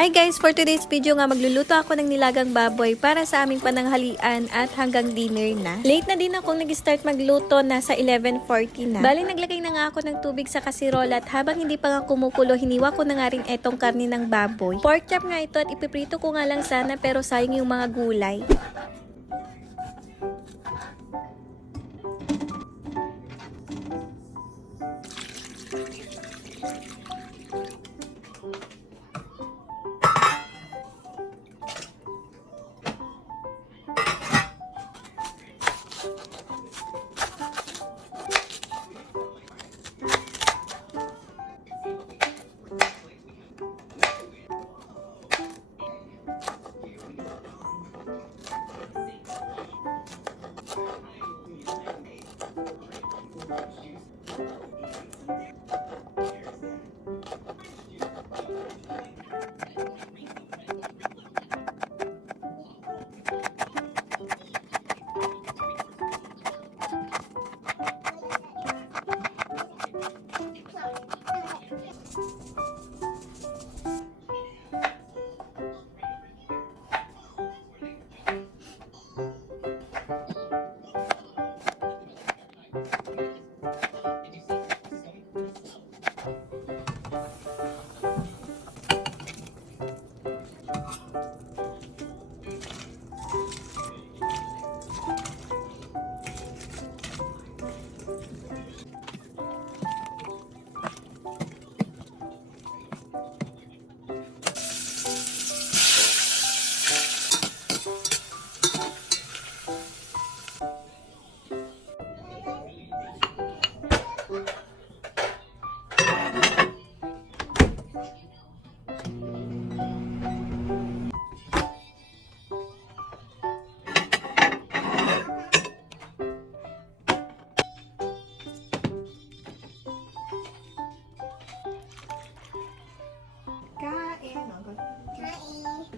Hi guys! For today's video nga magluluto ako ng nilagang baboy para sa aming pananghalian at hanggang dinner na. Late na din akong nag-start magluto, nasa 11:40 na. Bali naglagay na nga ako ng tubig sa kasirola at habang hindi pa nga kumukulo, hiniwa ko na nga rin etong karne ng baboy. Pork chop nga ito at ipiprito ko nga lang sana pero sayang yung mga gulay.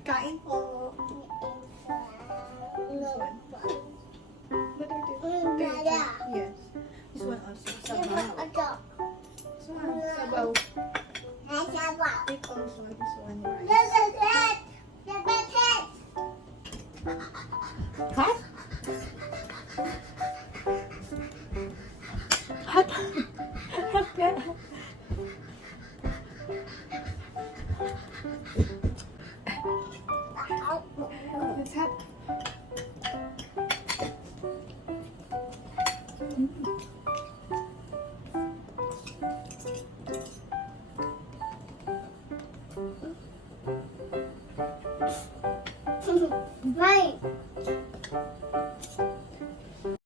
Kain po. This one. Yes. This one also. Sabaw. This one. Sabaw. Take also this one. Hot? Hot? Hot? It's hot. Right.